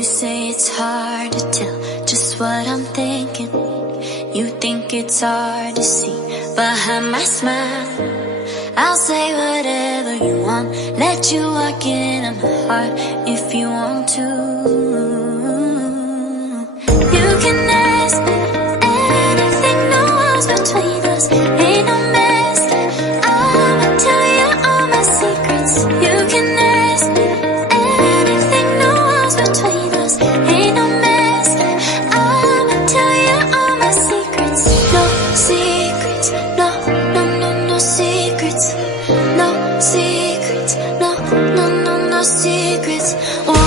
You say it's hard to tell just what I'm thinking. You think it's hard to see behind my smile. I'll say whatever you want, let you walk into my heart if you want to. You can ask me anything, no walls between us, ain't no mess. I'ma tell you all my secrets. You can ask me anything, no walls between us, ain't no mess. I'ma tell you all my secrets. No secrets, no, no, no, no secrets. No secrets, no, no, no, no secrets. Oh.